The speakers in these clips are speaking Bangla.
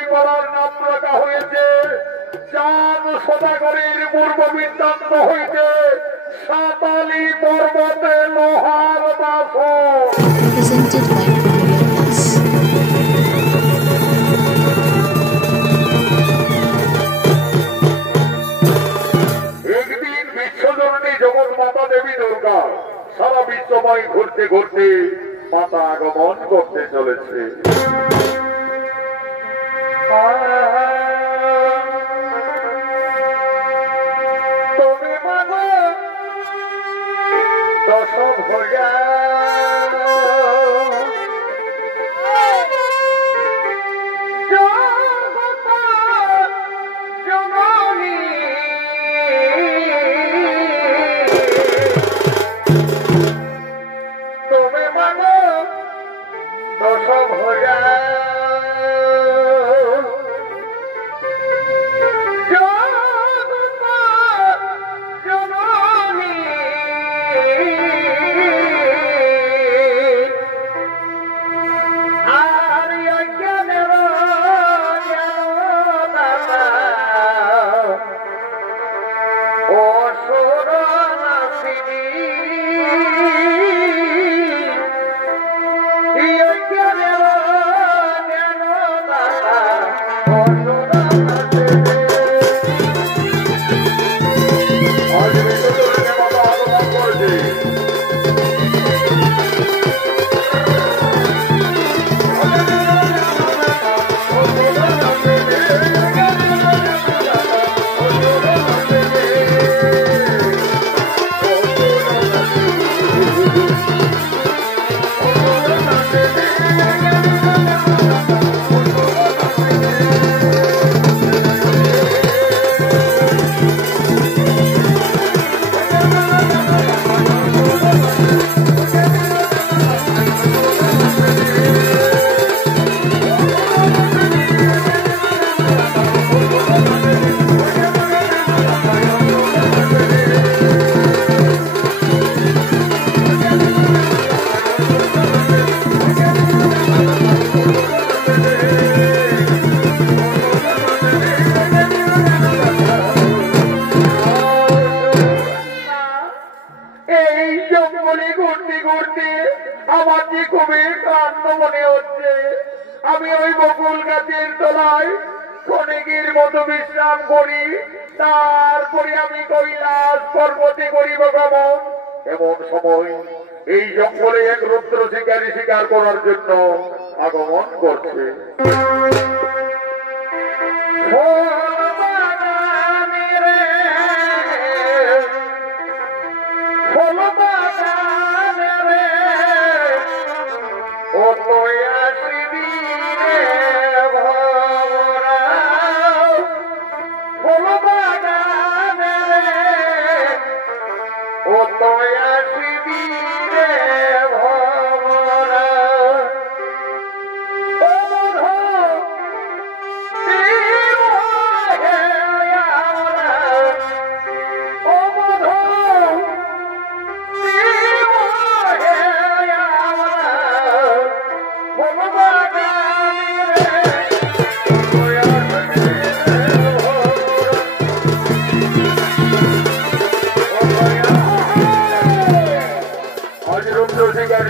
এই পাড়ার নাম রাখা হয়েছে চাঁদ সদাগরের পূর্ব বৃত্তান্ত হইতে সাতালি পর্বতে লোহার বাসন। Presented by Gloria Plus. একদিন বিশ্বজননী জগৎ মাতা দেবী দুর্গা সারা বিশ্বময় ঘুরতে ঘুরতে মাতা আগমন করতে চলেছে। তুমি মাগো দশম ভোজা আমি ওই বকুল গাছের তলায় ক্ষণিকের মতো বিশ্রাম করি, তারপরে আমি কৈলাস পর্বতে করিব গমন। এমন সময় এই জঙ্গলে এক রুদ্র শিকারী শিকার করার জন্য আগমন করছে।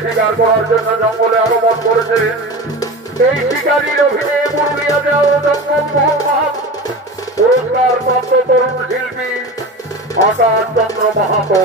শিকার করার জন্য জঙ্গলে আগমন করেছে এই শিকারীর অভিনয়ে পুরুলিয়া দেওয়া জঙ্গল মহাত পুরস্কার প্রাপ্ত তরুণ শিল্পী আকাশ চন্দ্র মাহাতো।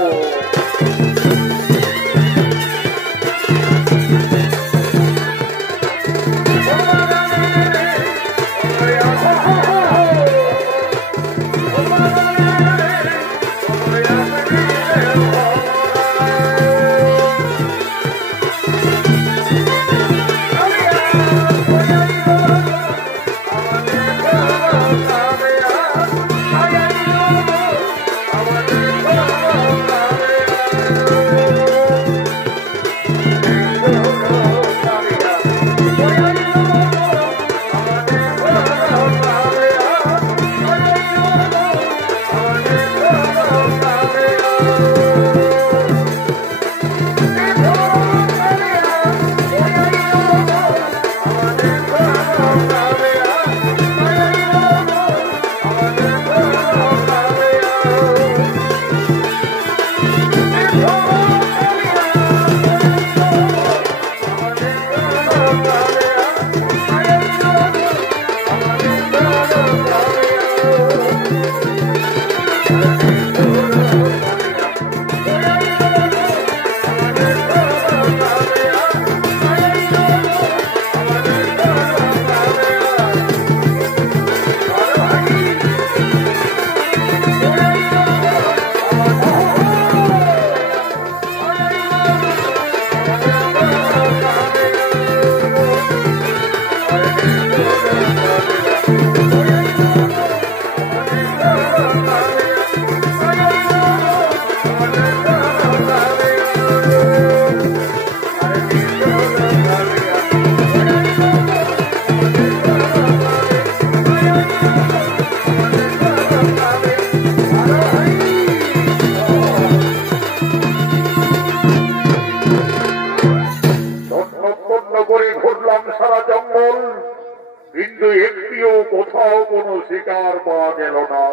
কিন্তু একটিও কোথাও কোনো শিকার পাওয়া গেল না।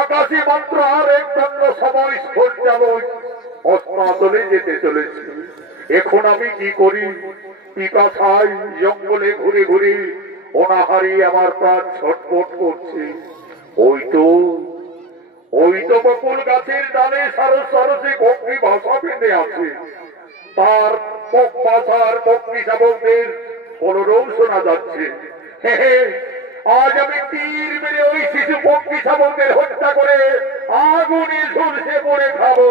আকাশে মাত্র আর একদণ্ড সময় স্থল যাব অস্তাচলে যেতে চলেছে। এখন আমি কি করি? পিপাসায় জঙ্গলে ঘুরে ঘুরে অনাহারি আমার প্রাণ ছটফট করছে। ওই তো বকুল গাছের ডালে সারস সারসে কক্ষি ভাষা বেঁধে আছে। তার ভাষার পক্ষী শাবকদের কলরব শোনা যাচ্ছে। আজ আমি তীর মেরে ওই শিশু পক্ষী শাবকদের হত্যা করে আগুনে ঝুলসে পড়ে খাবো।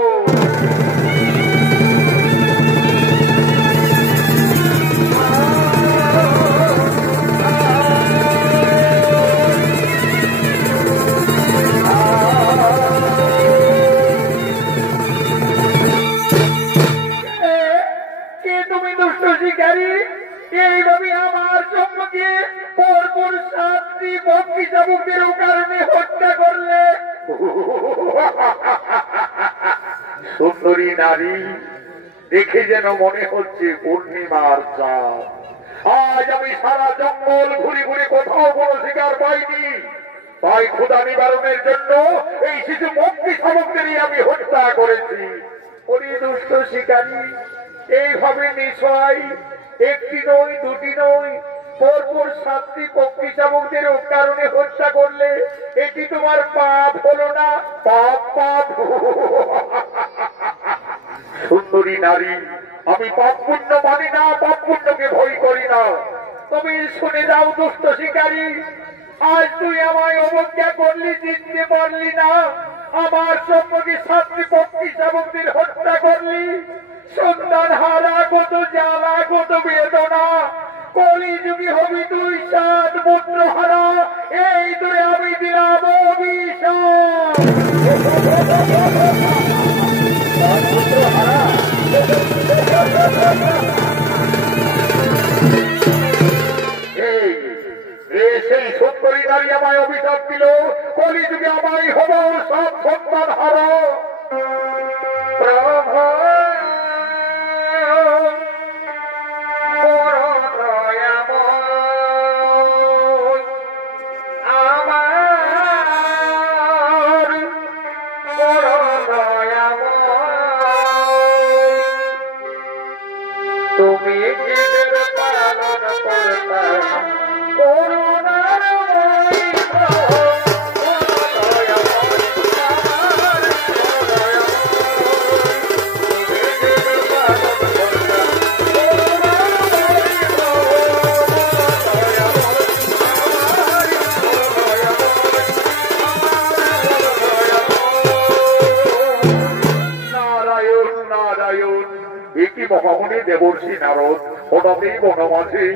এইভাবে আমার সম্মুখে পরপর 7টি পক্ষী শাবকদের কারণে হত্যা করলে। সুন্দরী নারী, দেখে যেন মনে হচ্ছে পূর্ণিমার চাঁদ। আজ আমি সারা জঙ্গল ঘুরে ঘুরে কোথাও কোনো শিকার পাইনি, তাই ক্ষুধা নিবারণের জন্য এই শিশু পক্ষী শাবকদেরই আমি হত্যা করেছি। ওরে দুষ্ট শিকারী, এইভাবে নিশ্চয় একটি নয়, দুটি নয়, পরপর 7টি পক্ষী শাবকদের কারণে হত্যা করলে এটি তোমার পাপ হলো না? পাপ পাপ। সুন্দরী নারী, আমি পাপ পুণ্য মানি না, পাপ পুণ্যকে ভয় করি না। তুমি শুনে যাও দুষ্ট শিকারী, আজ তুই আমায় অবজ্ঞা করলি, জিততে পারলি না, আমার সম্মুখে 7টি পক্ষী শাবকদের হত্যা করলি। সন্তান হারা কত জ্বালা, কত বেদনা, কলিযুগে হবি তুই 7 পুত্র হারা, এই তুই আমি দিলাম অভিশাপ। সেই সুন্দরী নারী আমায় অভিশাপ দিল, কলিযুগে আমায় হব 7 সন্তান হারা। তুমি জীবের পালন করতা করুণার মহামণি দেবর্ষি নারদ হঠাৎই বনমাঝি।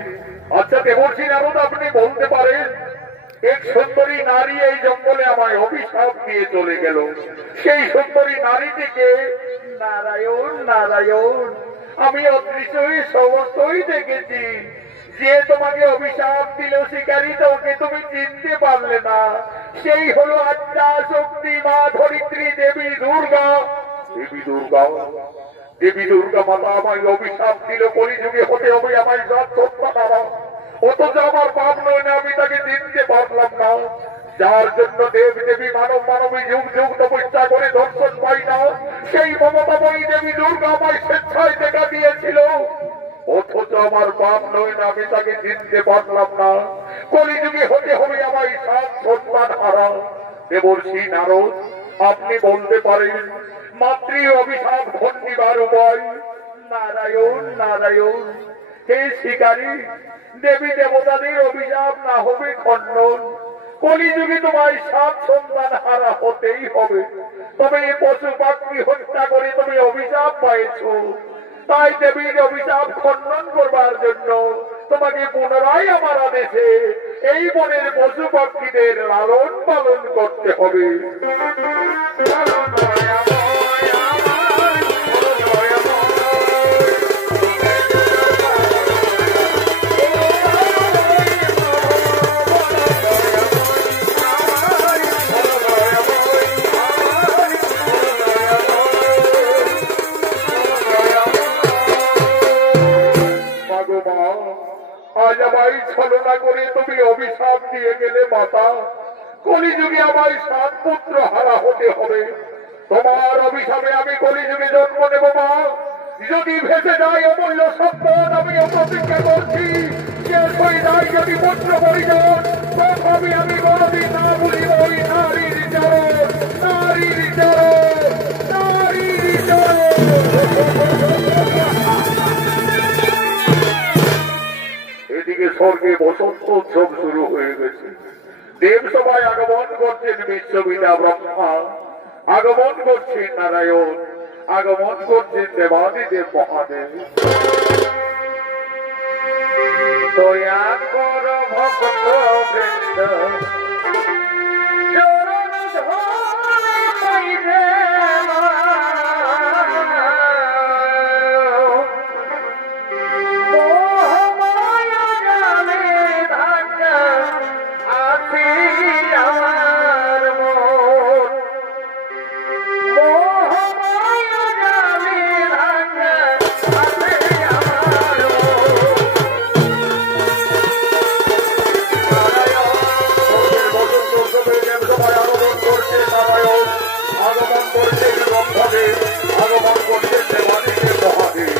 আচ্ছা দেবর্ষি নারদ, আপনি বলতে পারেন এক সুন্দরী নারী এই জঙ্গলে আমায় অভিশাপ দিয়ে চলে গেল, সেই সুন্দরী নারীটিকে? নারায়ণ নারায়ণ, আমি অদৃশ্য সমস্তই দেখেছি। যে তোমাকে অভিশাপ দিল শিকারী, তোকে তুমি চিনতে পারলে না, সেই হলো আদ্যা শক্তি মা ধরিত্রী দেবী দুর্গা। দেবী দুর্গা, দেবী দুর্গা মাতা আমায় অভিশাপ দিল, কলিযুগে হতে হবে আমায় সন্তান। অথচ আমার পাপ নয় না, আমি তাকে চিনতে পারলাম না। যার জন্য দেব দেবী মানব মানবী যুগ যুগ তপস্যা করে দর্শন পাই না, সেই মমতাময়ী দেবী দুর্গা আমায় স্বেচ্ছায় দেখা দিয়েছিল। অথচ আমার পাপ নয় না, আমি তাকে চিনতে পারলাম না। কলিযুগে হতে হবে আমায় 7 সন্তান হারা। দেবর্ষি নারদ, আপনি বলতে পারেন মাতৃ অভিশাপ খণ্ডিবার উপায়? নারায়ণ নারায়ণ, হে শিকারী, দেবী দেবতাদের অভিশাপ না হবে খণ্ডন। কলিযুগে তোমায় 7 সন্তান হারা হতেই হবে। তবে এই পশু পাখি হত্যা করে তুমি অভিশাপ পাইছ, তাই দেবীর অভিশাপ খণ্ডন করবার জন্য তোমাকে পুনরায় আমার আদেশে এই বনের পশু পাখিদের লালন পালন করতে হবে। আজ আমায় ছলনা করে তুমি অভিশাপ দিয়ে গেলে মাতা, কলিযুগে আমায় 7 পুত্র হারা হতে হবে। তোমার অভিশাপে আমি কলিযুগে জন্ম নেব মা। যদি ভেসে যায় অমূল্য সম্পদ, আমি প্রতিজ্ঞা করছি যদি পুত্র পরিজন, তথাপি আমি কোনদিন না ভুলিব ওই নারীর চরণ, নারীর চরণ, নারীর চরণ। এদিকে স্বর্গে বসন্ত উৎসব শুরু হয়ে গেছে। দেবসভায় আগমন করছেন বিশ্ববিদ্যা ব্রহ্মা, আগমন করছেন নারায়ণ, আগমন করছেন দেবাদিদেব মহাদেব। দয়া কর ভক্ত বৃন্দ, চরণ ধরে পাইবে মোহমায়া জানে ধাক্কা আছে আমার মন, মোহমায়া জানে ধাক্কা আছে আমার আগমন করছেন ব্রহ্মদেব, আগমন করছেন দেবাদিদেব মহাদেব।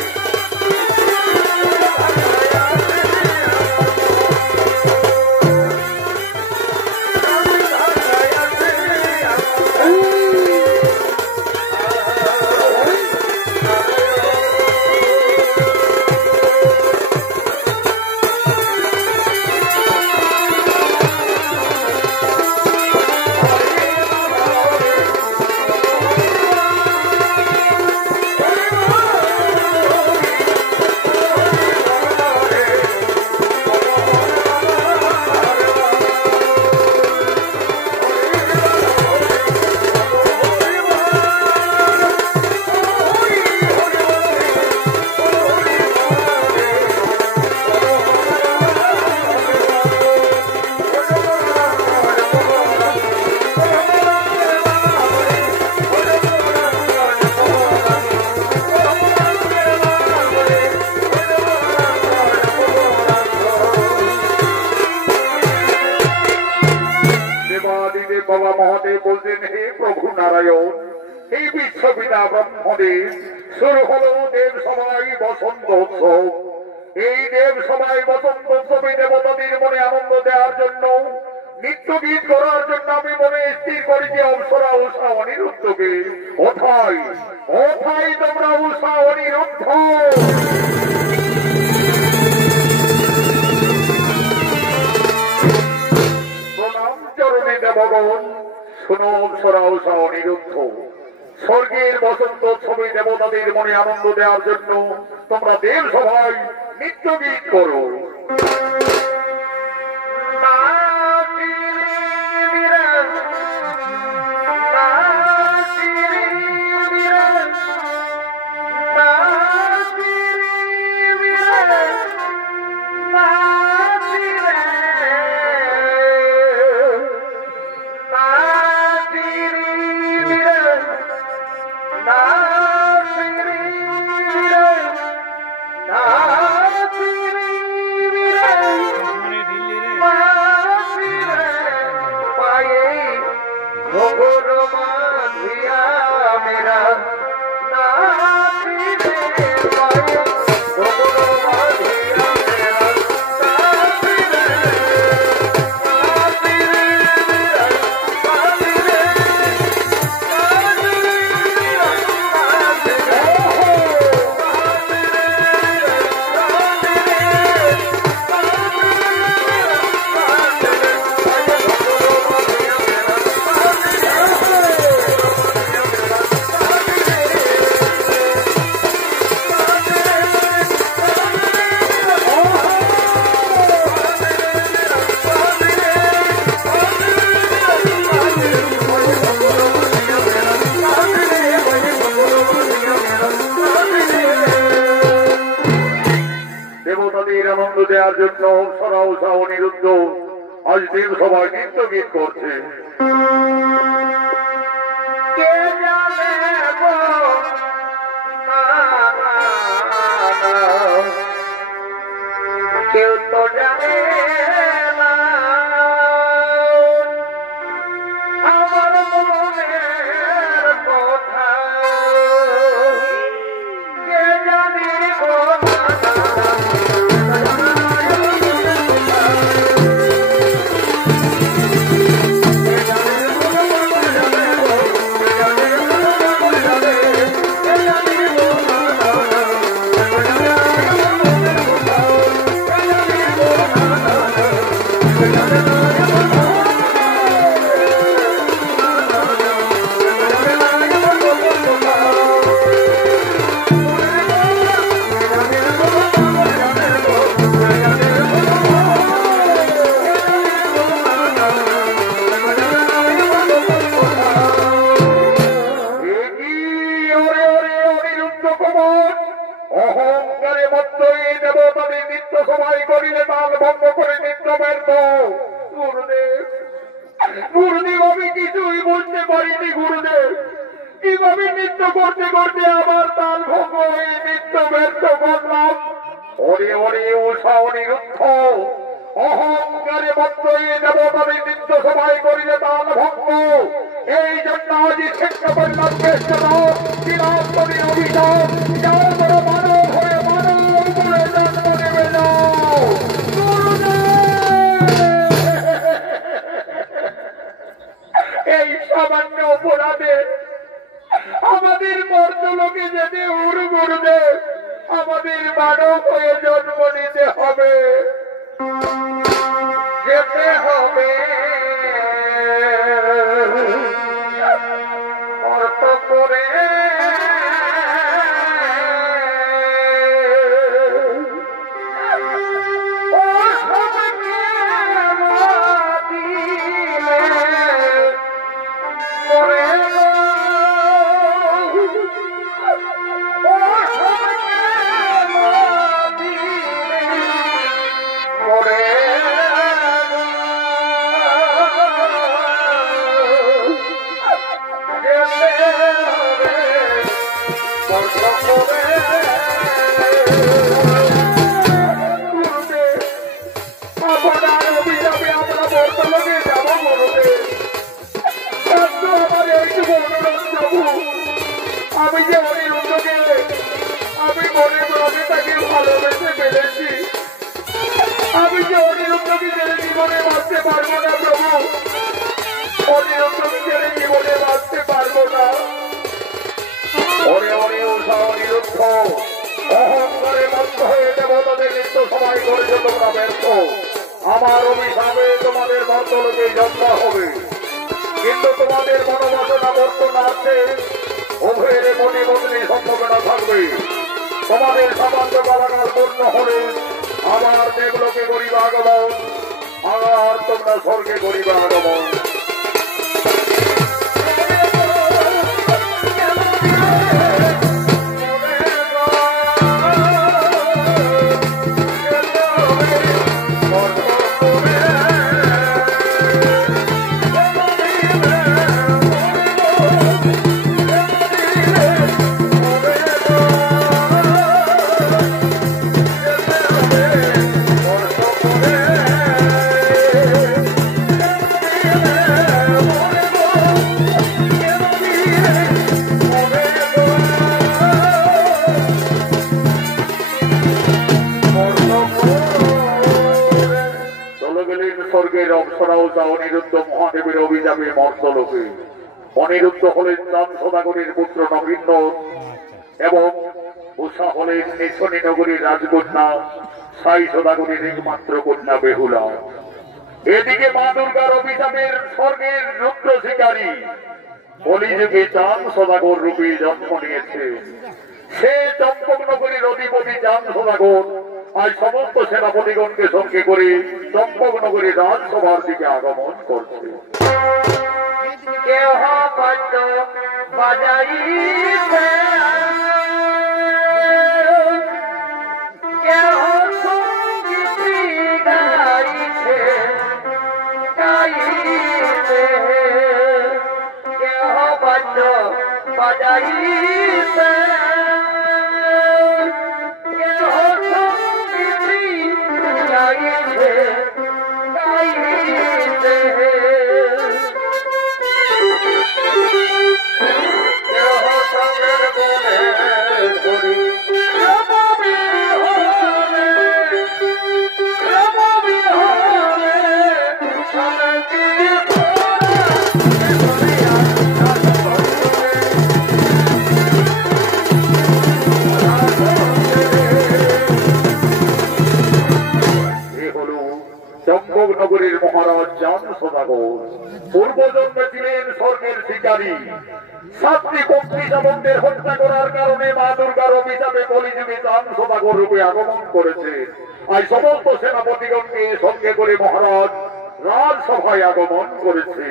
বাবা মহাদেব বলছেন, হে প্রভু নারায়ণ, এই বিশ্বপিতা ব্রহ্মদেব শুরু হল দেব সভায় বসন্ত উৎসব। এই দেব সভায় বসন্ত উৎসবে দেবতাদের মনে আনন্দ দেওয়ার জন্য, নৃত্য গীত করার জন্য আমি মনে স্থির করেছি অপ্সরা উষা অনিরুদ্ধকে। ওঠাই ওঠাই তোমরা উষা অনিরুদ্ধ। চরণে দেবগণ, শুনো অপ্সরা উষা অনিরুদ্ধ, স্বর্গের বসন্ত উৎসবে দেবতাদের মনে আনন্দ দেওয়ার জন্য তোমরা দেব সভায় নৃত্য গীত করো। আনন্দ দেওয়ার জন্য অপ্সরা উষা অনিরুদ্ধ আজ দেব সবাই নৃত্য গীত করছে। কেউ তো জানে না অহংকারে মধ্য এই দেবতাদের নিত্য সবাই করিলে তাল ভঙ্গ করে নিত্য ব্যর্থ। গুরুদেব, গুরুদেব, আমি কিছুই বুঝতে পারিনি গুরুদেব, কিভাবে নৃত্য করতে করতে আমার তাল ভঙ্গ হয়ে নিত্য ব্যর্থ করলাম। ওরে ওরে উষা অনিরুদ্ধ, অহংকারে মধ্য এই দেবতাদের নিত্য সবাই করিলে তাল ভঙ্গ। এই জন্য আজি শিক্ষা করলাম কেষ্ট চিরান্তরী অভিযান, যার বড় মানব হয়ে মানব উপরে জন্ম নেবে না। এই সামান্য অপরাধে আমাদের মর্তলোকে যেতে গুরুদেব, আমাদের মানব হয়ে জন্ম নিতে হবে, যেতে হবে। অর্থ করে আমি যে অনিরুদ্ধকে আমি মনে মনে তাকে ভালোবেসে ফেলেছি, আমি যে অনিরুদ্ধকে ছেড়ে জীবনে বাঁচতে পারবো না প্রভু, অনিরুদ্ধকে ছেড়ে জীবনে বাঁচতে পারবো না। ওরে ওরে উষা অনিরুদ্ধ, অহংকারে মধ্য হয়ে দেবতাদের নিত্য সবাই করেছে তোমরা ব্যর্থ। আমার অভিশাপে তোমাদের মর্তলোকে জন্ম হবে, কিন্তু তোমাদের মনোবাসনা বর্তমান আছে, উভয়ের মনে বদলে সম্ভাবনা থাকবে। তোমাদের সামান্য কারাগার পূর্ণ হলে আবার দেবলোকে করিবে আগমন, আর তোমরা স্বর্গে করিবে আগমন। অনিরুদ্ধ মহাদেবের অভিযানে মর্তলোকে। অনিরুদ্ধ হলেন চাঁদ সদাগরের পুত্র নবীন এবং উষা হলেন নেশনী নগরীর রাজকন্যা সাই সদাগরের একমাত্র কন্যা বেহুলা। এদিকে মা দুর্গার অভিযানের স্বর্গের রুদ্র শিকারী কলিযুগে চাঁদ সদাগর রূপে জন্ম নিয়েছে। সে চম্পক নগরীর অধিপতি চাঁদ সদাগর আজ সমস্ত সেনাপতিগণকে সঙ্গে করে চম্পক নগরীর রাজসভার দিকে আগমন করছে। কেহ বাজাইছে, কেহ সঙ্গীত গাইছে, গাইছে, কেহ বাজাইছে, নগরীর মহারাজ চান সদাগর। পূর্বজন্মে ছিলেন স্বর্গের শিকারী। 7টি কক্ষী শাবকদের হত্যা করার কারণে মা দুর্গার অভিশাপে কলিযুগে চান সদাগর রূপে আগমন করেছে। আজ সমস্ত সেনাপতিগণকে সঙ্গে করে মহারাজ রাজসভায় আগমন করেছে।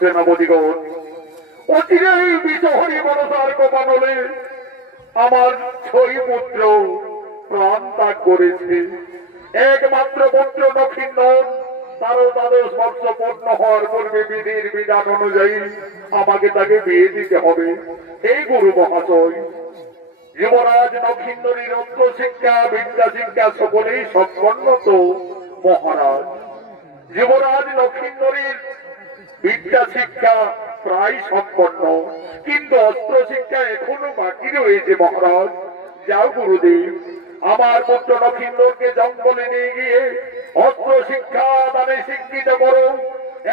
সেনাপতিগণ অচিরেই বিশহরি মনসার কপানলে আমার 6 পুত্র প্রাণ ত্যাগ করেছে। একমাত্র পুত্র নক্ষিন্দর, তারও দ্বাদশ বর্ষ পূর্ণ হওয়ার পূর্বে বিধির বিধান অনুযায়ী আমাকে তাকে বিয়ে দিতে হবে। এই গুরু মহাশয়, যুবরাজ নক্ষিন্দরীর অস্ত্র শিক্ষা বিদ্যা শিক্ষা সকলেই সম্পন্ন তো মহারাজ। যুবরাজ নক্ষিন্দরীর বিদ্যা শিক্ষা প্রায় সম্পন্ন, কিন্তু অস্ত্র শিক্ষা এখনো বাকি রয়েছে মহারাজ। যাও গুরুদেব, আমার পুত্র নক্ষিন্দরকে জঙ্গলে নিয়ে গিয়ে অস্ত্র শিক্ষা দানে শিক্ষিত করো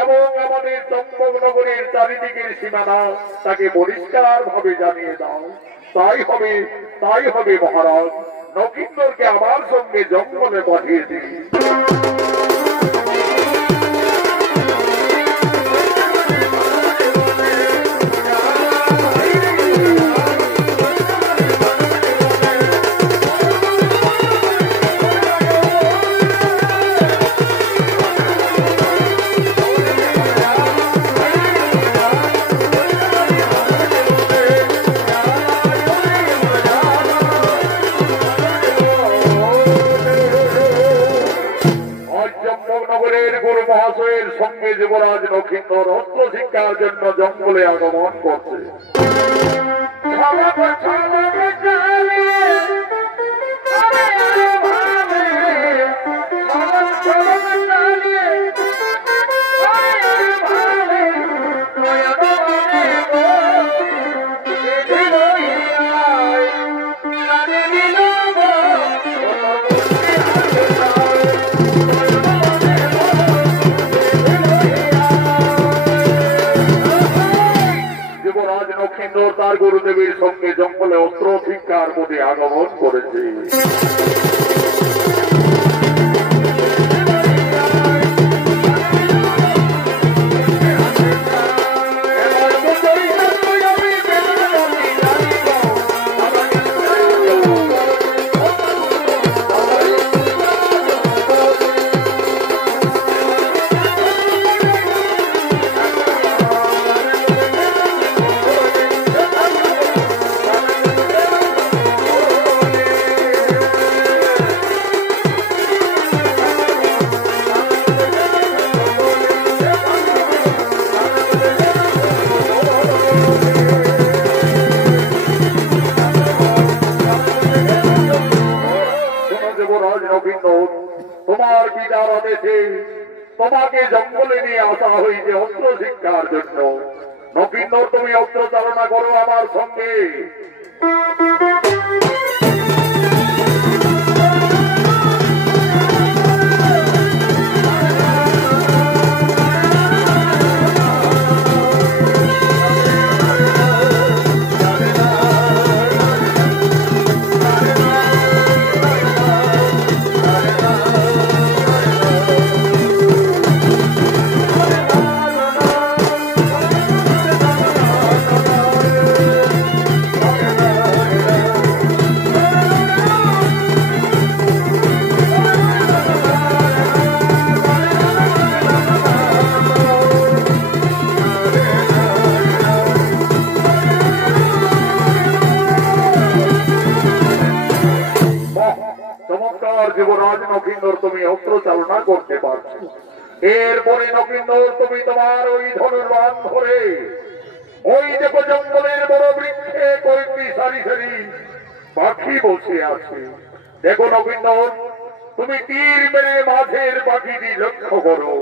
এবং আমাদের চম্পক নগরের চারিদিকের সীমানা তাকে পরিষ্কার ভাবে জানিয়ে দাও। তাই হবে মহারাজ। নক্ষিন্দরকে আমার সঙ্গে জঙ্গলে পাঠিয়ে দিই। মহাশয়ের সঙ্গে যুবরাজ নক্ষিন্দর অস্ত্র শিক্ষার জন্য জঙ্গলে আগমন করছে। তার গুরুদেবের সঙ্গে জঙ্গলে অস্ত্র শিক্ষার প্রতি আগমন করেছে। তোমার পিতার আদেশে তোমাকে জঙ্গলে নিয়ে আসা হয়েছে অস্ত্র শিক্ষার জন্য। নক্ষিন্দর, তুমি অস্ত্র চালনা করো আমার সঙ্গে। পরিচালনা করতে পারছো। এরপরে নকিন্দর তুমি তোমার ওই ধনুর্বাণ ধরে ওই দেখো জঙ্গলের বড় বৃক্ষে কয়েকটি সারি সারি পাখি বসে আছে। দেখো নকিন্দর, তুমি তীর মেরে মাঝের পাখিটি লক্ষ্য করো।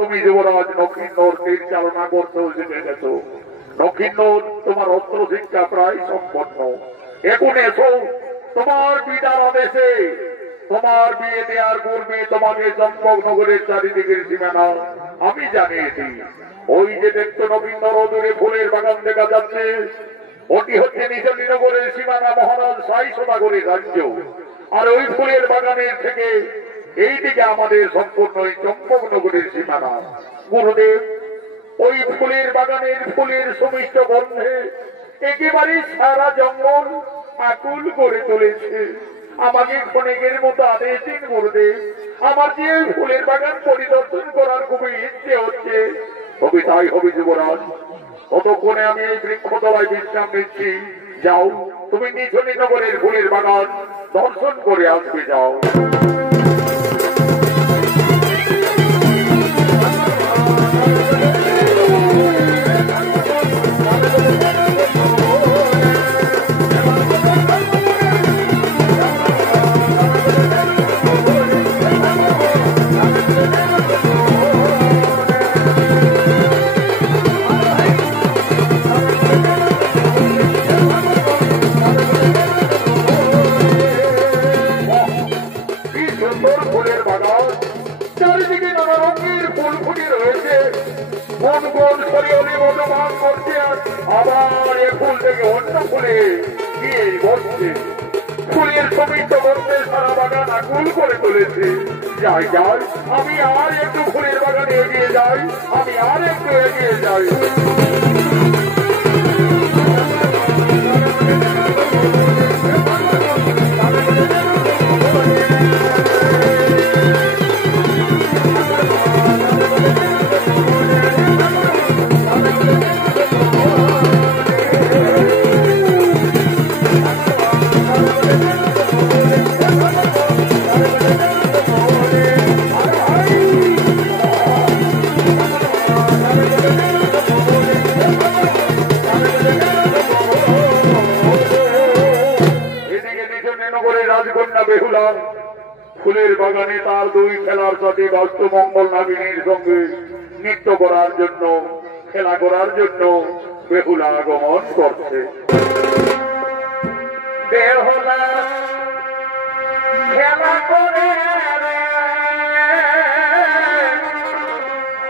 তুমি যুবরাজ নকিন্দর তীর চালনা করতে শিখে গেছো। নকিন্দর, তোমার অস্ত্র শিক্ষা প্রায় সম্পন্ন। এখন এসো, তোমার পিতার আদেশে তোমার বিয়ে দেওয়ার পূর্বে তোমাকে চম্পকনগরের চারিদিকের সীমানা আমি জানিয়ে দিই। ওই যে দেখতো নকিন্দর দূরে ফুলের বাগান দেখা যাচ্ছে, ওটি হচ্ছে নিশালীনগরের সীমানা, মহারাজ সাই সদাগরের রাজ্য। আর ওই ফুলের বাগানের থেকে এইদিকে আমাদের সম্পূর্ণ ওই চম্পকনগরের সীমানা। গুরুদেব, ওই ফুলের বাগানের ফুলের সমিষ্ট গন্ধে একেবারে সারা জঙ্গল আকুল করে তুলেছে। আমাকে ক্ষণিকের মতো আদেশ দিন গুরুদেব। আমার যে ফুলের বাগান পরিদর্শন করার খুবই ইচ্ছে হচ্ছে। হবে তাই হবে যুবরাজ। ততক্ষণে আমি এই বৃক্ষতলায় বিশ্রাম নিচ্ছি। যাও, তুমি নিশালীনগরের ফুলের বাগান দর্শন করে আসবে। যাও। চারিদিকে নানা রঙের ফুল ফুটে রয়েছে। কোন কোন শরীরে মনোমান করছে, আবার এ ফুল থেকে অন্য ফুলে গিয়ে বসছে। ফুলের সমিত করতে সারা বাগান আকুল করে তুলেছে। যাই যাই, আমি আর একটু ফুলের বাগানে এগিয়ে যাই। আমি আর একটু এগিয়ে যাই। বেহুলা ফুলের বাগানে তার দুই খেলার সাথে বাস্তমঙ্গল নাগিনীর সঙ্গে নৃত্য করার জন্য, খেলা করার জন্য বেহুলা আগমন করছে। বেহুলা খেলা করে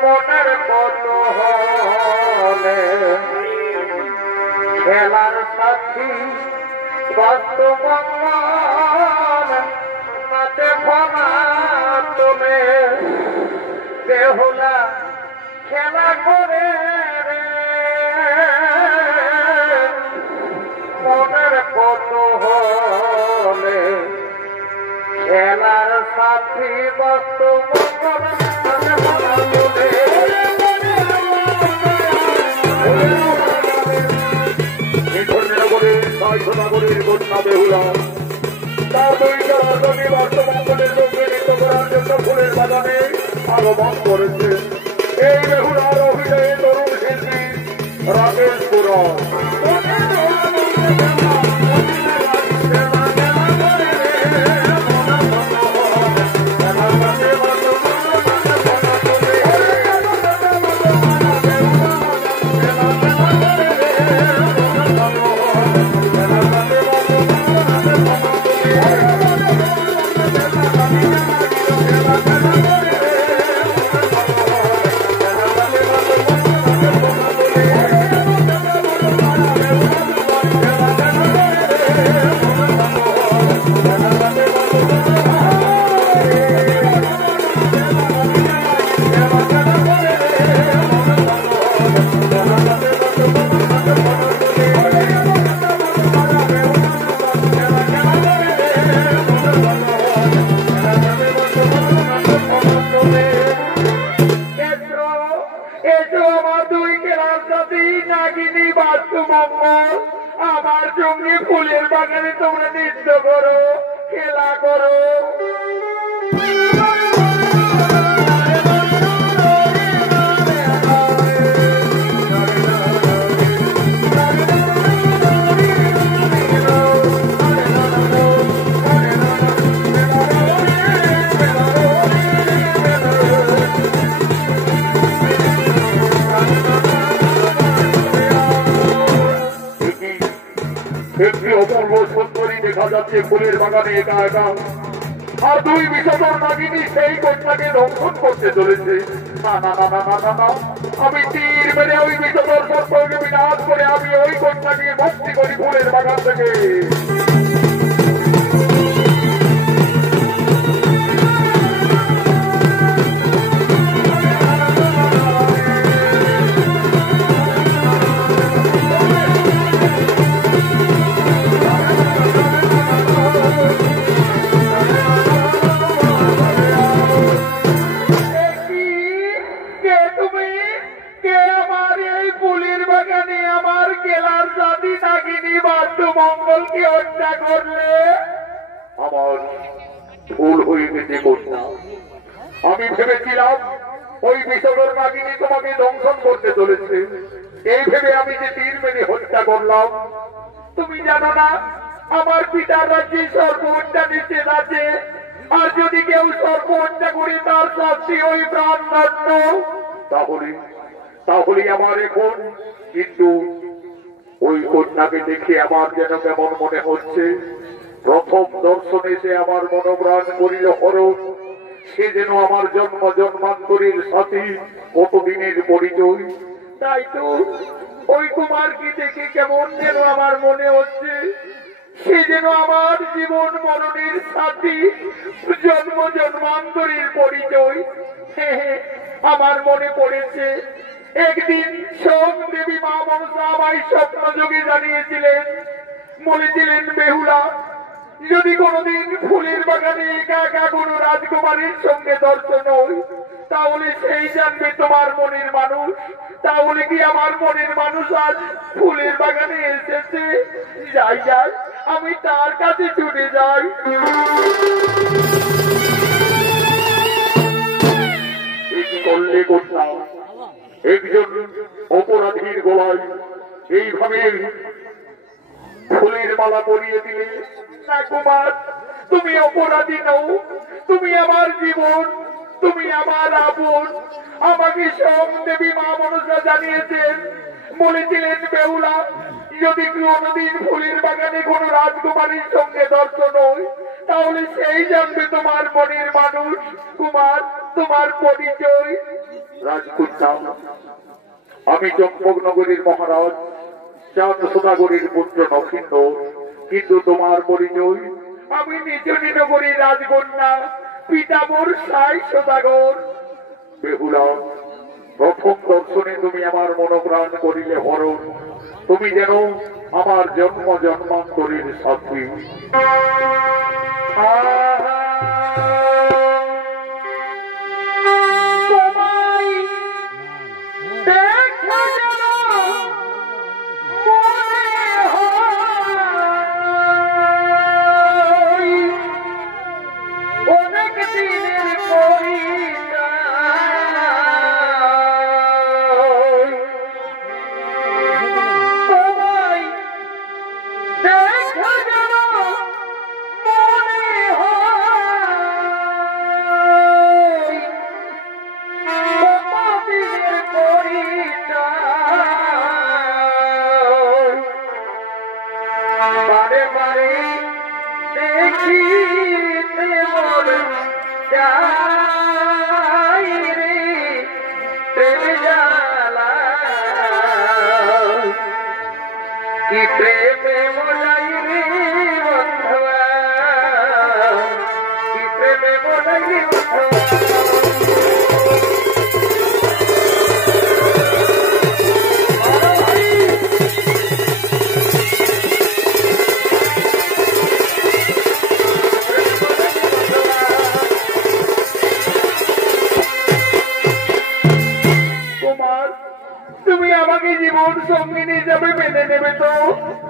মনের কত হলে খেলার সাথী বাস্তমঙ্গল নাচে ফনা তোলে। বেহুলা খেলা করে মনের কত হলে খেলার সাথী বাস্তমঙ্গল নাচে ফনা তোলে। সদাগরের কন্যা বেহুলা তার দুই জমি বাস্তমঙ্গলের সঙ্গে নৃত্য করার জন্য ফুলের বাগানে আগমন করেছে। এই বেহুলার অভিনয়ে তরুণ শিল্পী রাকেশ পুরন। একটি অপূর্ব সুন্দরী দেখা যাচ্ছে ফুলের বাগানে একা একা, আর দুই বিষধর নাগিনী সেই কন্যাকে দংশন করতে চলেছে। না না না না না না না, আমি তীর মেরে ওই বিষধর সর্পকে বিনাশ করে আমি ওই কন্যাকে মুক্তি করি ফুলের বাগান থেকে। মঙ্গলকে হত্যা করলে আমার ভুল হয়ে গেছে কন্যা। আমি ভেবেছিলাম ওই বিষধর নাগিনী তোমাকে দংশন করতে চলেছে, এই ভেবে আমি যে তীর মেরে হত্যা করলাম। তুমি জানো না আমার পিতার রাজ্যে সর্প হত্যা নিষেধ আছে, আর যদি কেউ সর্প হত্যা করে তার শাস্তি ওই প্রাণদণ্ড। তাহলে আমার এখন কিন্তু ওই কন্যাকে দেখে আমার যেন কেমন মনে হচ্ছে, প্রথম দর্শনে সে আমার মনোপ্রাণ করিল হরণ। সে যেন আমার জন্ম জন্মান্তরের সাথী, কতদিনের পরিচয়। তাই তো ওই কুমারকে দেখে কেমন যেন আমার মনে হচ্ছে সে যেন আমার জীবন মরণের সাথী, জন্ম জন্মান্তরের পরিচয়। আমার মনে পড়েছে একদিন সোম দেবী মা মনসা আমায় স্বপ্ন যোগে জানিয়েছিলেন, বলেছিলেন বেহুলা যদি কোনোদিন ফুলের বাগানে একা একা কোনো রাজকুমারীর সঙ্গে দর্শন হয় তাহলে সেই জানবে তোমার মনের মানুষ। তাহলে কি আমার মনের মানুষ আজ ফুলের বাগানে এসেছে? যাই যাই, আমি তার কাছে ছুটে যাই। করলে করতাম একজন অপরাধীর গলায় এইভাবে ফুলের মালা পরিয়ে দিলে। না কুমার, তুমি অপরাধী নও, তুমি আমার জীবন, তুমি আমার আপন। আমাকে সোম দেবী মা মনসা জানিয়েছেন, বলেছিলেন বেহুলা যদি কোনোদিন ফুলের বাগানে কোন রাজকুমারীর সঙ্গে দর্শন হয় তাহলে সেই জানবে তোমার মনের মানুষ। কুমার, তোমার পরিচয়? রাজকন্যা, আমি চম্পকনগরীর মহারাজ চাঁদ সোনাগরীর পুত্র নক্ষিন্দর। কিন্তু তোমার পরিচয়? আমি নিজনী নগরীর রাজকন্যা, পিতা মোর সাই সদাগর। বেহুলা, প্রথম দর্শনে তুমি আমার মনোপ্রাণ করিলে হরণ। তুমি যেন আমার জন্ম জন্মান্তরের সাথী।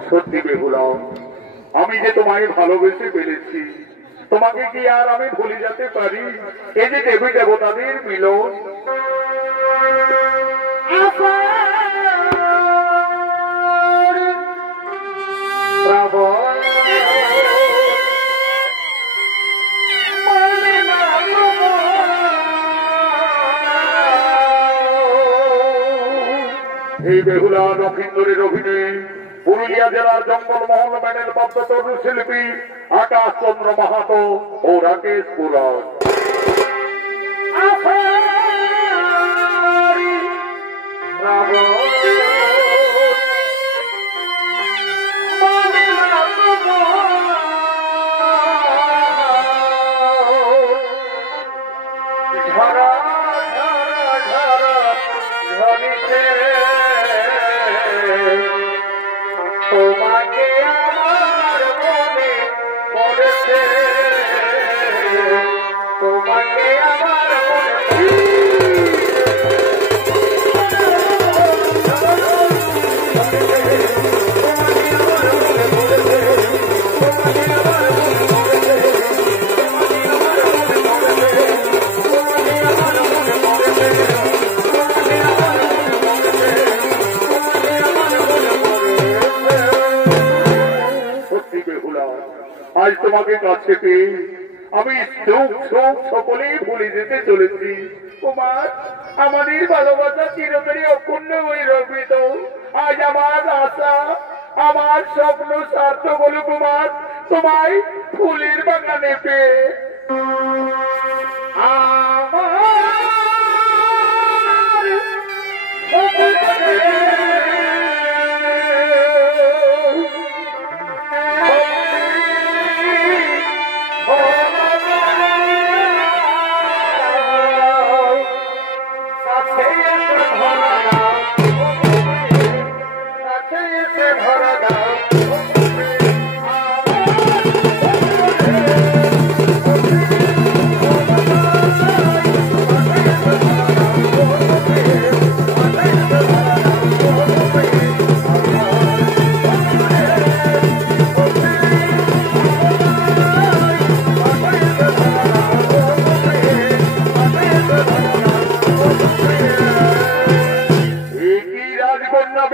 সত্যি বেহুলা, আমি যে তোমায় ভালোবেসে ফেলেছি তোমাকে কি আর আমি ভুলে যেতে পারি? এই যে দেবী দেবতাদের মিলন, এই বেহুলা লক্ষিন্দরের অভিনয় পুরুলিয়া জেলার জঙ্গলমহল মেডেল প্রাপ্ত তরুণ শিল্পী আকাশ চন্দ্র মাহাতো ও রাকেশ পুরাণ। তোমাকে আমার মনে পড়েছে, তোমাকে আমার আজ তোমাকে কাছে পেয়ে আমি সুখ সুখ সকলেই ভুলে যেতে চলেছি। কুমার, আমাদের ভালোবাসা চিরতরে অক্ষুণ্ণ হয়ে রবি। তো আজ আমার আশা, আমার স্বপ্ন সার্থক হলো কুমার, তোমায় ফুলের বাগানে পেয়ে।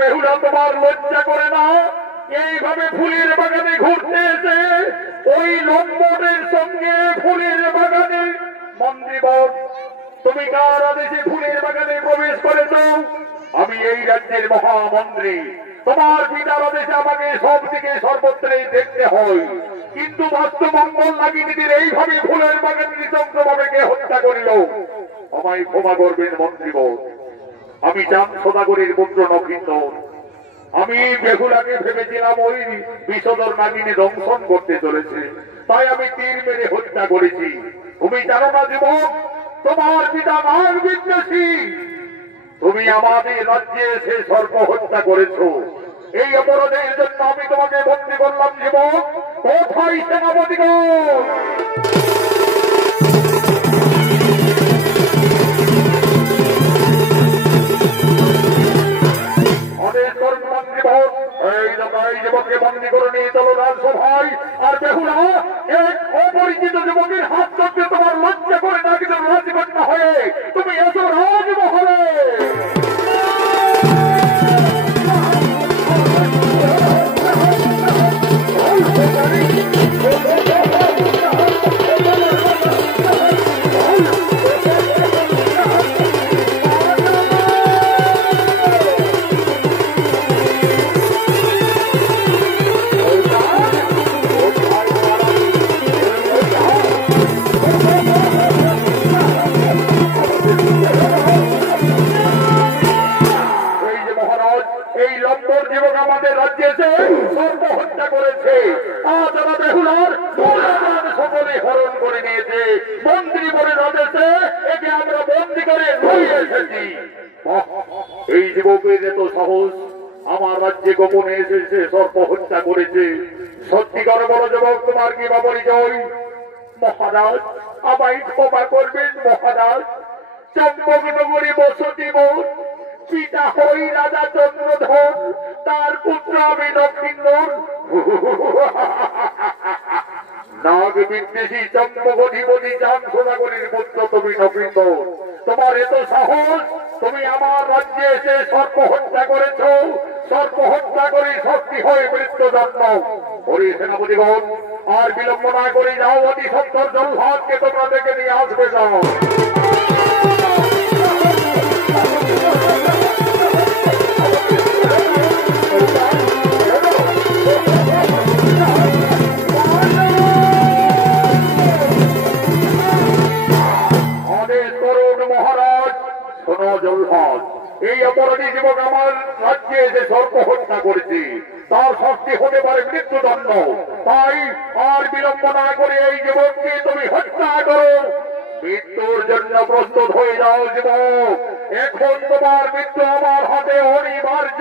বেহুলা, তোমার লজ্জা করে না এইভাবে ফুলের বাগানে ঘুরতে এসে ওই লম্বনের সঙ্গে ফুলের বাগানে? মন্ত্রীবর, তুমি কার আদেশে ফুলের বাগানে প্রবেশ করেছ? আমি এই রাজ্যের মহামন্ত্রী, তোমার পিতার আদেশে আমাকে সব দিকে সর্বত্রই দেখতে হয়, কিন্তু বাস্তবঙ্গল নাগিনীদের এইভাবে ফুলের বাগানে নৃশংসভাবে কে হত্যা করিল? আমায় ক্ষমা করবেন মন্ত্রীবর। আমি চাঁদ সদাগরের পুত্র নক্ষিন্দর। আমি বেহুলাকে ভেবেছিলাম ওই বিষধর নাগিনী দংশন করতে চলেছে, তাই আমি তীর মেরে হত্যা করেছি। তুমি জানো না যুবক, তোমার পিতা নাগ বিদ্বেষী। তুমি আমাদের রাজ্যে এসে সর্প হত্যা করেছ। এই অপরাধের জন্য আমি তোমাকে বন্দী করলাম। যুবক, কোথায় সেনাপতিগণ? যুবককে বন্দী করে নিয়ে চলো রাজসভায়। আর বেহুলা, এক অপরিচিত যুবকের হাত ধরতে তোমার লজ্জা করে না কিন্তু রাজকন্যা হয়ে তুমি এত রাজমহলে? আমাদের রাজ্যে এসে সর্ব হত্যা করেছে। তারা বেহুলার সকলে হরণ করে নিয়েছে। মন্ত্রী করে আদেশে একে আমরা বন্দি করে নিয়ে এসেছি। এই যুবকের এত সাহস, আমার রাজ্যে গোপনে এসেছে সর্ব হত্যা করেছে। সত্যিকার বড় যুবক, তোমার কি বা পরিচয়? মহারাজ, আমায় ক্ষমা করবেন মহারাজ। চম্পকনগরী বসতি বোধ, পিতা হই রাজা চন্দ্রধর, তার পুত্র আমি নক্ষিন্দর। নাগ বিদ্বেষী চম্পকধিপতি চাঁদ সোনাগরীর পুত্র তুমি নকৃত। তোমার এত সাহস, তুমি আমার রাজ্যে এসে সর্প হত্যা করেছ। সর্প হত্যা করে শক্তি হয়ে মৃত্যুদণ্ড। হরি সেনাপতিগণ, আর বিলম্ব না করে যাও, অতি সত্তর জলহাতকে তোমরা দেখে নিয়ে আসবে। যাও। এই অপরাধী যুবক আমার রাজ্যে এসে সর্প হত্যা করেছে, তার শাস্তি হতে পারে মৃত্যুদণ্ড। তাই আর বিলম্ব না করে এই যুবককে তুমি হত্যা করো। মৃত্যুর জন্য প্রস্তুত হয়ে যাও যুবক, এখন তোমার মৃত্যু আমার হাতে অনিবার্য।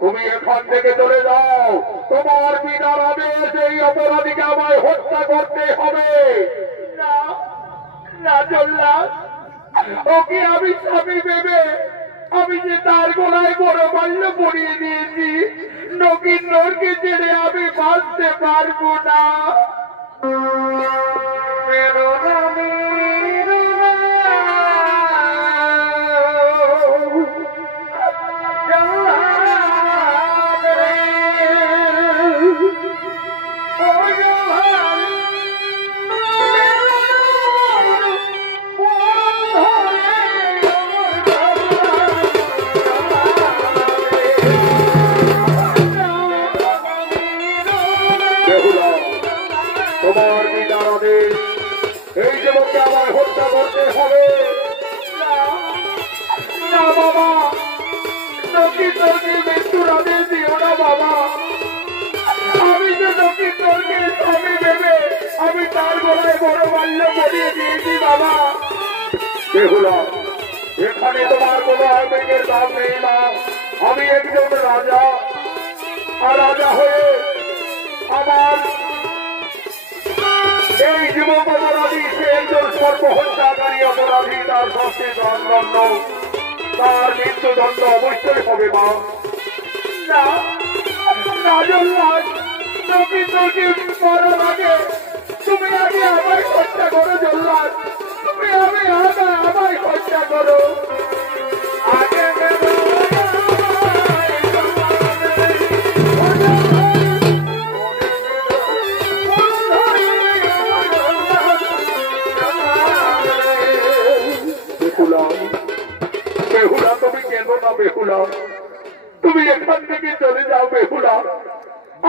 তুমি এখান থেকে চলে যাও, তোমার বিনার আদেশ এই অপরাধীকে আমায় হত্যা করতে হবে। না জল্লাদ, ওকে আমি স্বামী ভেবে আমি যে তার গলায় বড় মাল্য পরিয়ে দিয়েছি, নগিন্নরকে ছেড়ে আমি বাঁচতে পারবো না। তোমার বিনার আদেশ এই যুবককে আমায় হত্যা করতে হবে। না বাবা, নকিতরকে মৃত্যুর আদেশ দিও না বাবা। আমি যে নকিতরকে স্বামী ভেবে আমি তার গলায় বড় মাল্য পরিয়ে দিয়েছি বাবা। বেহুলা, এখানে তোমার কোনো আবেগের দাম নেই না। আমি একজন রাজা, আর রাজা হয়ে আমার এই যুবক অপরাধী, সে একজন সর্প হত্যাকারী অপরাধী, তার শাস্তি দণ্ড, তার মৃত্যুদণ্ড অবশ্যই হবে মা। মরার আগে তুমি আগে আমায় হত্যা করো জল্লাদ, তুমি আমায় হত্যা করো। আগে বেহুলা, তুমি কেন না বেহুলা, তুমি এখান থেকে চলে যাও বেহুলা।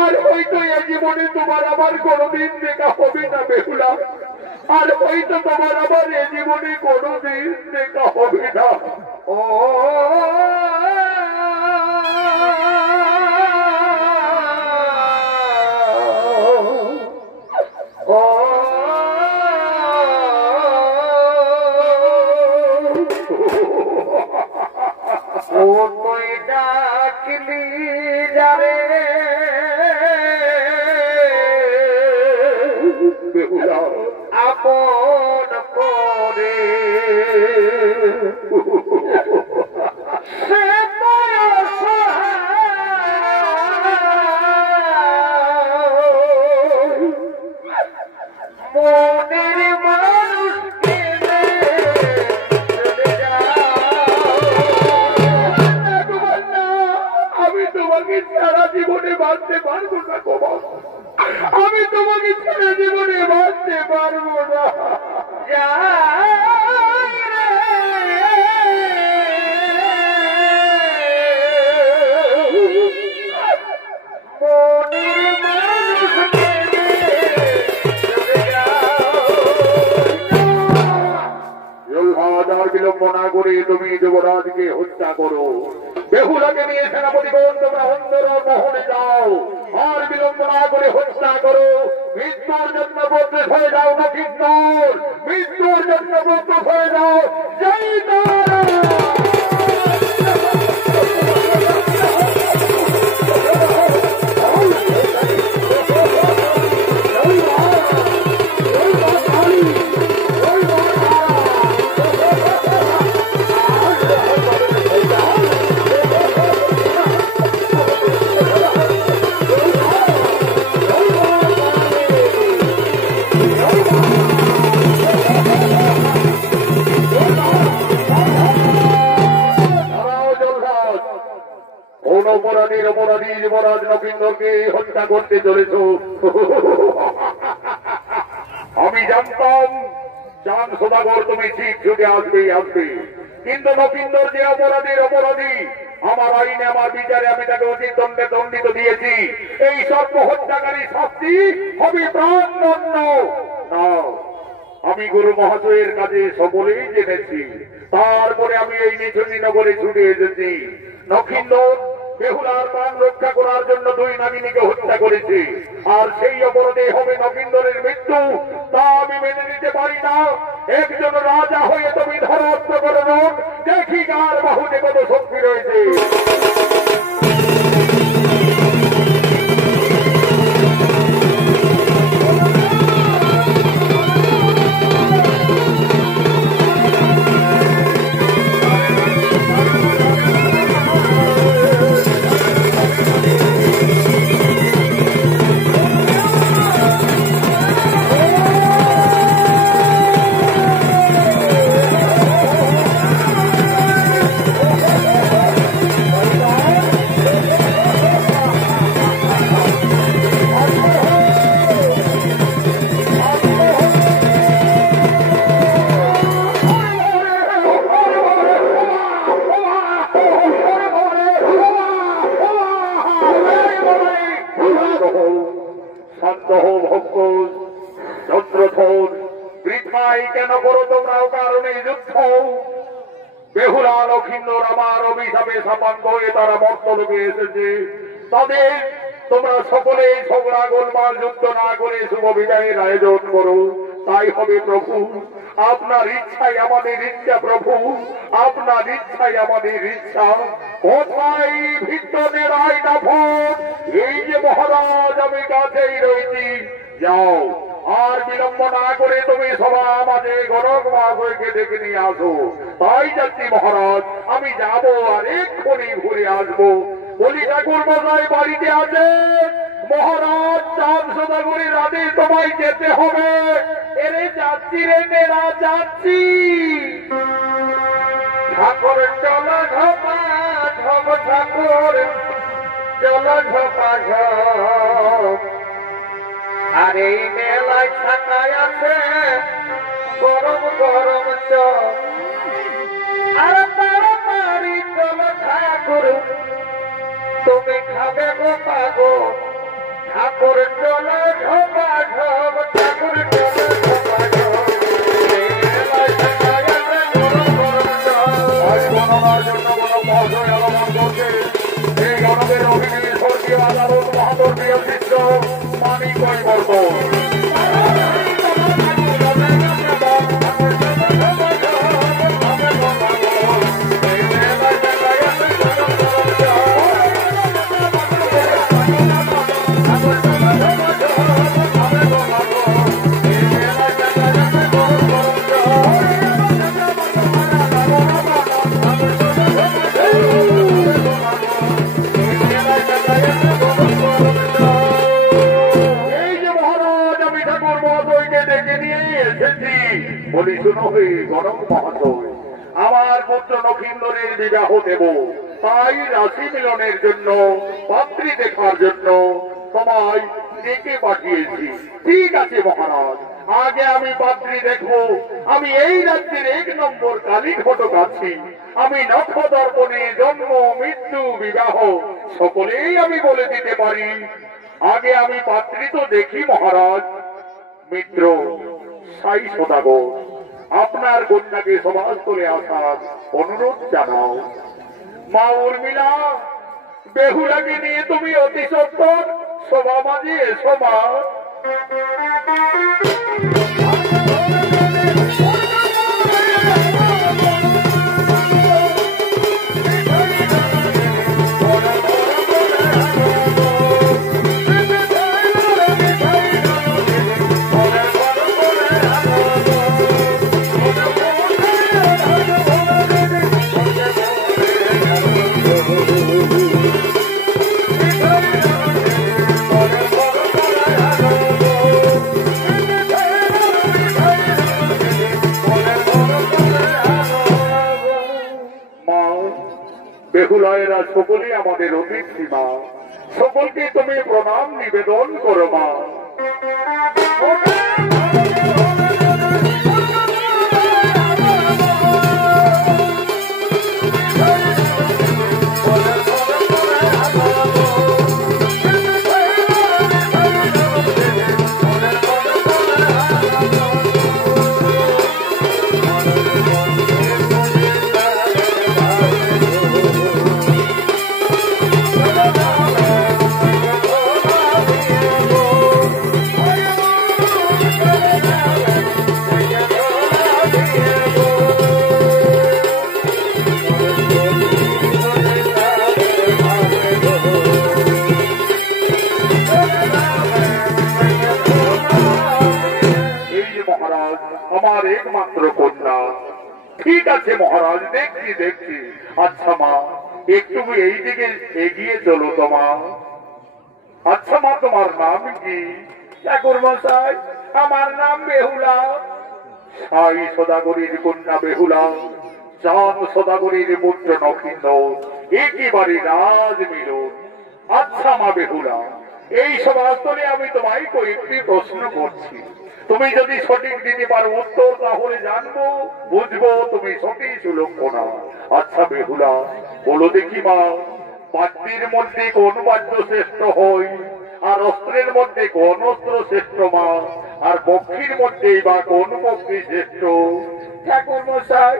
আর হয়তো এই জীবনে তোমার আবার কোনোদিন দেখা হবে না বেহুলা, আর হয়তো তোমার আবার এই জীবনে কোনোদিন দেখা হবে না। ও আপন করে মনের মানুষকে আমি তোমাকে সারা জীবনে বাঁচতে পারবো না গো, আমি তোমাকে ছেড়ে জীবনে বাঁচতে পারবো না। বিলম্ব না করে করে তুমি যুবরাজকে হত্যা করো। বেহুলাকে নিয়ে সেনাপতিগণ তোমরা অন্তর মহলে যাও, আর বিলম্ব না করে হত্যা করো। মৃত্যুর জন্য প্রস্তুত হয়ে যাও নক্ষত্র, মৃত্যুর জন্য প্রস্তুত হয়ে যাও। জয় তারা। অপরাধী যুবরাজ নবীনকে হত্যা করতে চলেছ। আমি জানতাম চাঁদ সদাগর তুমি ঠিক ছুটে আসবে, কিন্তু নবীন্দর যে অপরাধী আমার আইনে আমার বিচারে আমি তাকে অতি দণ্ডে দণ্ডিত দিয়েছি। এই সর্ব হত্যাকারী শাস্তি হবে প্রাণদণ্ড। আমি গুরু মহাশয়ের কাছে সকলেই জেনেছি, তারপরে আমি এই নিছনি নগরে ছুটে এসেছি। নক্ষিন্দর বেহুলার প্রাণ রক্ষা করার জন্য দুই নাগিনীকে হত্যা করেছে, আর সেই অপরাধে হবে নক্ষিন্দরের মৃত্যু। তা আমি মেনে নিতে পারি না। একজন রাজা হয়ে তুমি ধরাত্ম করো, দেখি কার বাহুতে কত শক্তি রয়েছে। কেন করো তোমরা কারণে যুদ্ধ? বেহুলা লক্ষিন্দর আমার অভিশাপে সাপান্ত হয়ে তারা মর্তলোকে এসেছে। তাদের তোমরা সকলে ঝগড়া গোলমাল যুদ্ধ না করে শুভ বিদায়ের আয়োজন করো। তাই হবে প্রভু, আপনার ইচ্ছাই আমাদের ইচ্ছা। প্রভু, আপনার ইচ্ছাই আমাদের ইচ্ছা। কোথায় ভিত্তনের আয়না ভোট? এই যে মহারাজ আমি কাছেই রয়েছি। যাও, আর বিলম্ব না করে তুমি সভা আমাদের গণক মহাশয়কে ডেকে নিয়ে আসো। তাই যাচ্ছি মহারাজ, আমি যাবো আর এক্ষুনি ঘুরে আসবো। বলি ঠাকুর মশাই বাড়িতে আছে? মহারাজ চাঁদ সদাগরের আদেশ তোমায় যেতে হবে। এরে যাচ্ছি রে মেরা, যাচ্ছি। ঠাকুর চলো ঝপা ঝপ, ঠাকুর চলো ঝপা ঝপ। আর এই মেলায় ছাতায় আছে গরম গরম চপ। আর তাড়াতাড়ি চলো ঠাকুর, তুমি খাবে গো পাগো। ঠাকুর চলো ঝপা ঝপ, ঠাকুর চলো ঝপা ঝপ। মেলায় ছাতায় আছে গরম গরম চপ। গণনার জন্য কোনো মহাশয় আগমন করছে। এই গণবের অভিনয় স্বর্গীয় আদালত মহাদর্বীয় শিষ্য মানিক বর্ত। বলি শুনো হে গণক মহাশয়, আমার পুত্র নক্ষিন্দরের বিবাহ দেব। তাই রাশি মিলনের জন্য, পাত্রী দেখার জন্য তোমায় ডেকে পাঠিয়েছি। ঠিক আছে মহারাজ, আগে আমি পাত্রী দেখবো। আমি এই রাজ্যের 1 নম্বর কালী ঘটক আছি। আমি নক্ষদর্পণে জন্ম, মৃত্যু, বিবাহ সকলেই আমি বলে দিতে পারি। আগে আমি পাত্রী তো দেখি মহারাজ। মিত্র সাই সদাগর, আপনার কন্যাকে সভাস্থলে আসার অনুরোধ জানাও। মা উর্মিলা, বেহুলাকে নিয়ে তুমি অতি সত্তর সভা মাঝে এসো মা। বেহুলায়েরা সকলেই আমাদের অতিথি মা, সকলকে তুমি প্রণাম নিবেদন করো মা। আমার একমাত্র কন্যা। ঠিক আছে মহারাজ, দেখছি দেখছি। আচ্ছা মা, একটু এই দিকে এগিয়ে চলো তো মা। আচ্ছা মা, তোমার নাম কি? ঠাকুর মশাই, আমার নাম বেহুলা। সাই সদাগরীর কন্যা বেহুলা, চাঁদ সদাগরীর পুত্র নক্ষিন্দ, একেবারে রাজ মিলন। আচ্ছা মা বেহুলা, এই সভাস্থলে আমি তোমায় কয়েকটি প্রশ্ন করছি, তুমি যদি সঠিক দিতে পারো উত্তর, তাহলে জানবো বুঝবো তুমি সঠিক সুলক্ষণা। আচ্ছা বেহুলা, বলো দেখি মা, বাদ্যের মধ্যে কোন বাদ্য শ্রেষ্ঠ হয়, আর অস্ত্রের মধ্যে কোন অস্ত্র শ্রেষ্ঠ মা, আর পক্ষীর মধ্যে বা কোন পক্ষী শ্রেষ্ঠ? ঠাকুর মশাই,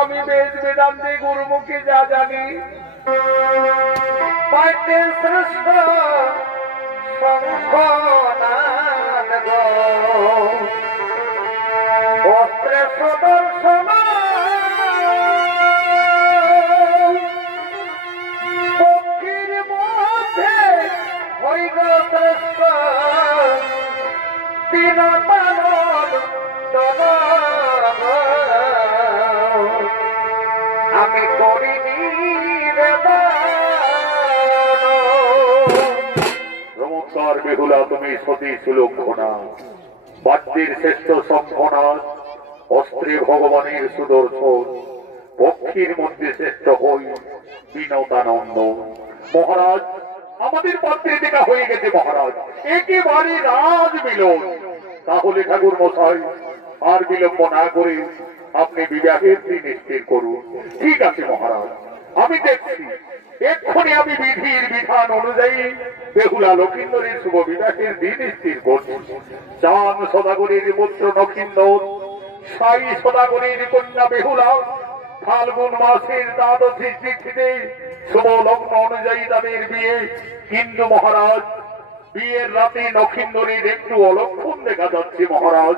আমি বেদ বেদান্তে গুরুমুখে যা জানি, বাদ্যের শ্রেষ্ঠ অস্ত্রের সুদর্শন, পক্ষীর মধ্যে হইল শ্রেষ্ঠ দিনপালন। আমি করিনি নমস্কার বেহুলা, তুমি সতী সুলক্ষণা, বাদ্যের শ্রেষ্ঠ শঙ্খনাথ, অস্ত্রে ভগবানের সুদর্শন, পক্ষীর মধ্যে শ্রেষ্ঠ হই বিনোদানন্দ। মহারাজ, আমাদের পাত্রে দেখা হয়ে গেছে মহারাজ, একেবারে রাজ মিলন। তাহলে ঠাকুর মশাই, আর বিলম্ব না করে আপনি বিবাহের দিন স্থির করুন। ঠিক আছে মহারাজ, আমি দেখছি এক্ষুনি আমি বিধির বিধান অনুযায়ী বেহুলা লক্ষিন্দরের শুভ বিবাহের দিন স্থির করছি। চাঁদ সদাগরের পুত্র নক্ষিন্দর, সাই সদাগরের কন্যা বেহুলা, ফাল্গুন মাসের দ্বাদশী তিথিতে শুভ লগ্ন অনুযায়ী তাদের বিয়ে। কিন্তু মহারাজ, বিয়ের রাতে নক্ষিন্দরের একটু অলক্ষণ দেখা যাচ্ছে মহারাজ।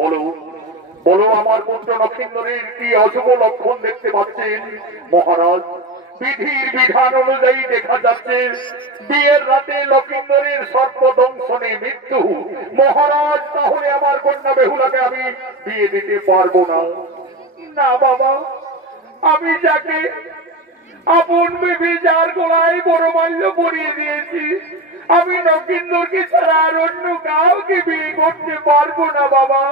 বলো বলো, আমার পুত্র নক্ষিন্দরের কি অশুভ লক্ষণ দেখতে পাচ্ছেন মহারাজ? বিধির বিধান অনুযায়ী দেখা যাচ্ছে বিয়ের রাতে লক্ষিন্দরের সর্পদংশনে মৃত্যু। মহারাজ, তাহলে আমার কন্যা বেহুলাকে আমি বিয়ে দিতে পারবো না। না বাবা, আমি যাকে আপন ভেবে যার গলায় বড় মাল্য পরিয়ে দিয়েছি, আমি নক্ষিন্দরকে ছাড়া আর অন্য কাউকে বিয়ে করতে পারবো না বাবা।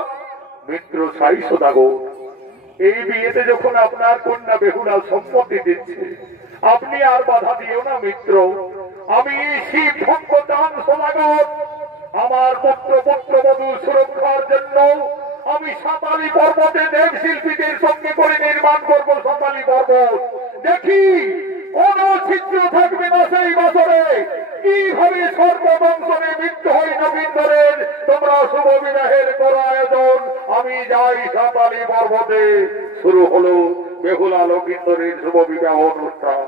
মিত্র সাই সদাগর, এই বিয়েতে যখন আপনার কন্যা বেহুলা সম্মতি দিচ্ছে, আপনি আর বাধা দিও না মিত্র। আমি শিব ভক্তদান সদাগর, আমার পুত্র পুত্রবধূ সুরক্ষার জন্য আমি সাঁতালি পর্বতে দেব শিল্পীদের সঙ্গে করে নির্মাণ করব সাঁতালি পর্বত। দেখি কোন ছিদ্র থাকবে না সেই বছরে, কিভাবে সর্ববংশনে মৃত্যু হয় নবীন্দরের। তোমরা শুভ বিবাহের করো আয়োজন, আমি যাই সাঁতালি পর্বতে। শুরু হলো বেহুলা লক্ষিন্দরের শুভ বিবাহ অনুষ্ঠান।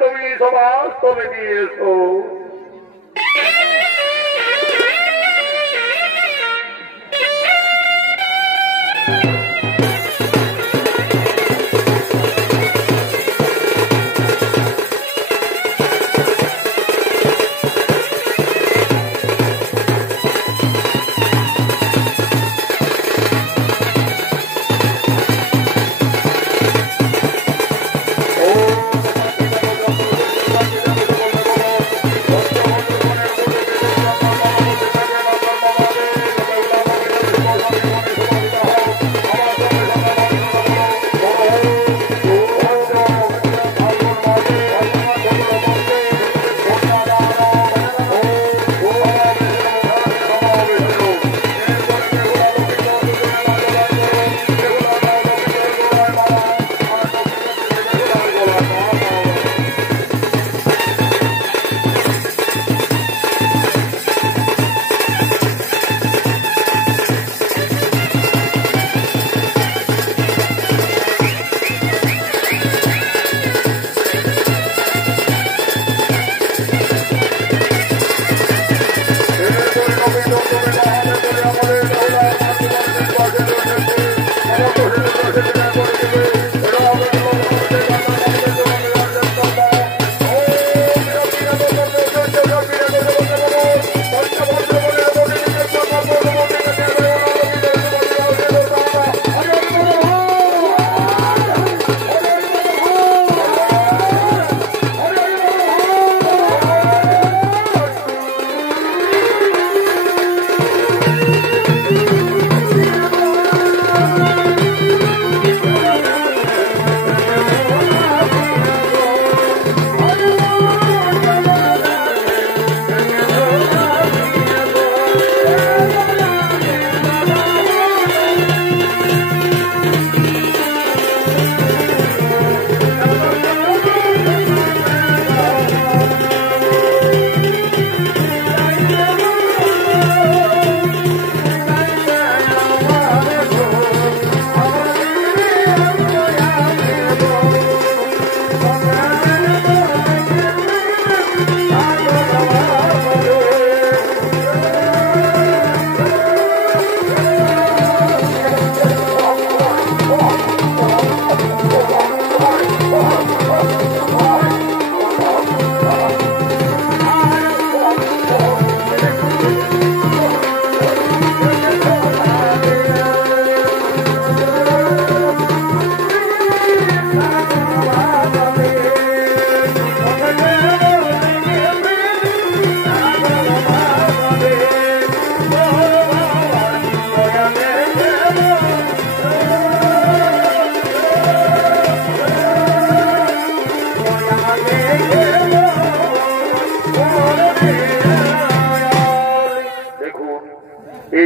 তুমি সমাজ তবে নিয়েছো।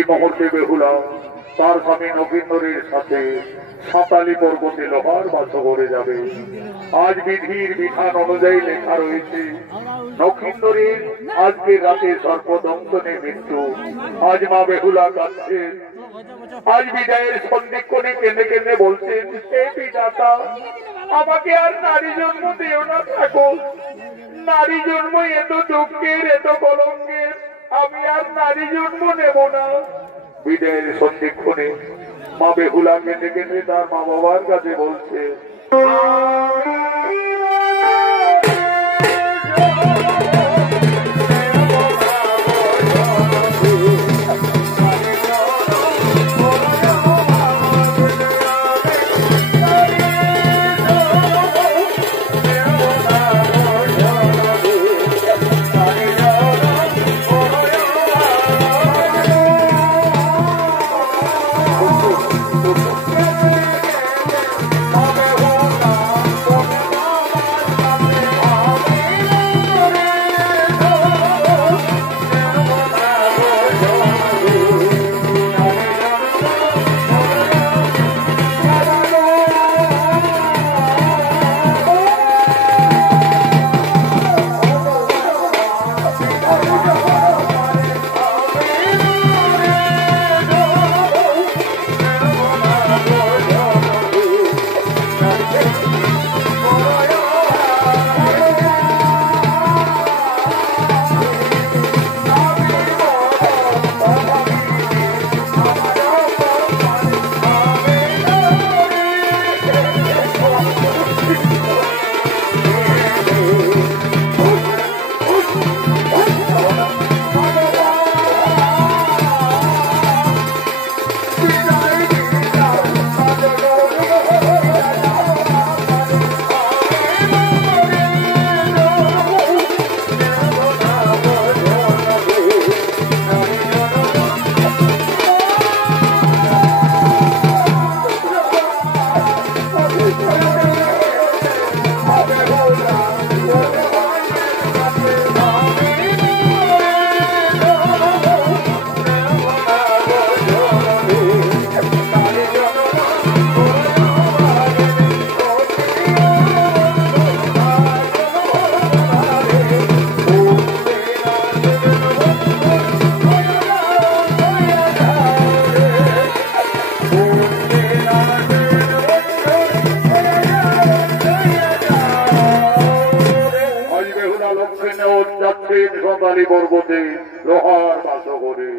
মুহূর্তে বেহুলা তার স্বামী নবীন্দরের সাথে সাঁতালি পর্বতে লোহার বাসা করে যাবে। আজ বিধির বিধান অনুযায়ী লেখা রয়েছে নক্ষিন্দরের আজকে রাতে সর্পদংশনে মৃত্যু। আজ মা বেহুলা কাঁদছেন। আজ বিদায়ের সন্ধিক্ষণে কেঁদে কেঁদে বলছেন, হে বিধাতা, আমাকে আর নারী জন্ম দিও না ঠাকুর। নারী জন্ম এত দুঃখের, এত কলঙ্কের, আমি আর নারী জন্ম নেব না। বিদায়ের সন্ধিক্ষণে মা বেহুলা কেঁদে কেঁদে তার মা বাবার কাছে বলছে, সাঁতালি পর্বতে লোহার বাসা করে।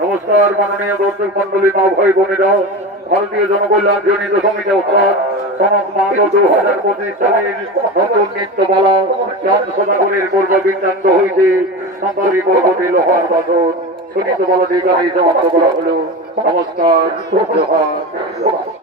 নমস্কার মাননীয় দর্শক মন্ডলী, মা ভাই বোনেরা, ভারতীয় জনকল্যাণ জনিত সমিতি অর্থাৎ সমাজ মাস 2025 সালের নতুন নৃত্যমালা চাঁদ সদাগরের পূর্ব বিজ্ঞান্ত হইতে সাঁতালি পর্বতে লোহার বাসন সুনীত বলা দিয়ে গাড়ি সমাপ্ত করা হলো। নমস্কার, জোহার।